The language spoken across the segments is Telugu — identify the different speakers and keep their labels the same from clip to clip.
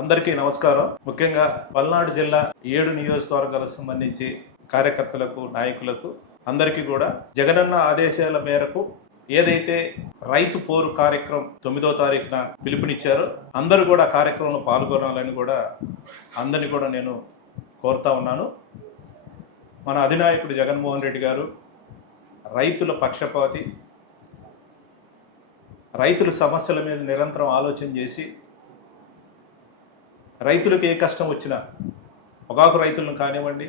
Speaker 1: అందరికీ నమస్కారం. ముఖ్యంగా పల్నాడు జిల్లా ఏడు నియోజకవర్గాలకు సంబంధించి కార్యకర్తలకు నాయకులకు అందరికీ కూడా జగనన్న ఆదేశాల మేరకు ఏదైతే రైతు పోరు కార్యక్రమం తొమ్మిదో తారీఖున పిలుపునిచ్చారో అందరూ కూడా కార్యక్రమంలో పాల్గొనాలని కూడా అందరినీ కూడా నేను కోరుతా ఉన్నాను. మన అధినాయకుడు జగన్మోహన్ రెడ్డి గారు రైతుల పక్షపాతి రైతుల సమస్యల మీద నిరంతరం ఆలోచన చేసి రైతులకు ఏ కష్టం వచ్చినా పొగాకు రైతులను కానివ్వండి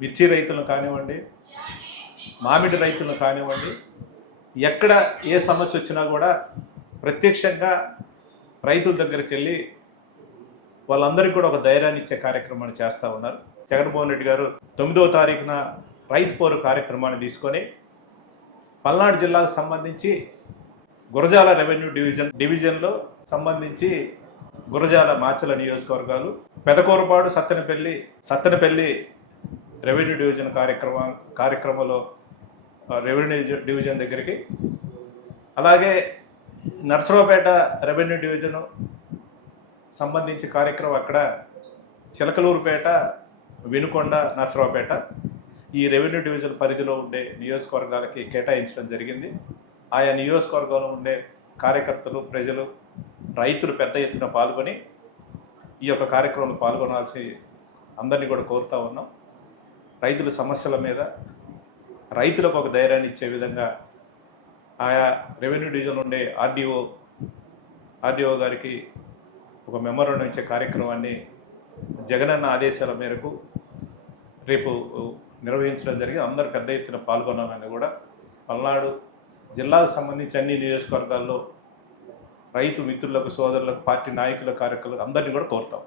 Speaker 1: మిర్చి రైతులను కానివ్వండి మామిడి రైతులను కానివ్వండి ఎక్కడ ఏ సమస్య వచ్చినా కూడా ప్రత్యక్షంగా రైతుల దగ్గరికి వెళ్ళి వాళ్ళందరికీ కూడా ఒక ధైర్యాన్ని ఇచ్చే కార్యక్రమాన్ని చేస్తూ ఉన్నారు. జగన్మోహన్ రెడ్డి గారు తొమ్మిదవ తారీఖున రైతు పోరు కార్యక్రమాన్ని తీసుకొని పల్నాడు జిల్లాకు సంబంధించి గురజాల రెవెన్యూ డివిజన్ డివిజన్లో సంబంధించి గురజాల మాచల నియోజకవర్గాలు పెదకూరపాడు సత్తెనపల్లి సత్తెనపల్లి రెవెన్యూ డివిజన్ కార్యక్రమం కార్యక్రమంలో రెవెన్యూ డివిజన్- దగ్గరికి. అలాగే నర్సరావుపేట రెవెన్యూ డివిజను సంబంధించి కార్యక్రమం అక్కడ చిలకలూరుపేట వినుకొండ నర్సరావుపేట ఈ రెవెన్యూ డివిజన్ పరిధిలో ఉండే నియోజకవర్గాలకి కేటాయించడం జరిగింది. ఆయా నియోజకవర్గంలో ఉండే కార్యకర్తలు ప్రజలు రైతులు పెద్ద ఎత్తున పాల్గొని ఈ యొక్క కార్యక్రమంలో పాల్గొనాల్సి అందరినీ కూడా కోరుతా ఉన్నాం. రైతుల సమస్యల మీద రైతులకు ఒక ధైర్యాన్ని ఇచ్చే విధంగా ఆయా రెవెన్యూ డివిజన్ ఉండే ఆర్డీఓ ఆర్డీఓ గారికి ఒక మెమోరాండం ఇచ్చే కార్యక్రమాన్ని జగనన్న ఆదేశాల మేరకు రేపు నిర్వహించడం జరిగింది. అందరూ పెద్ద ఎత్తున పాల్గొనాలని కూడా పల్నాడు జిల్లాకు సంబంధించి అన్ని నియోజకవర్గాల్లో రైతు మిత్రులకు సోదరులకు పార్టీ నాయకుల కార్యకర్తలకు అందరినీ కూడా కోరుతాం.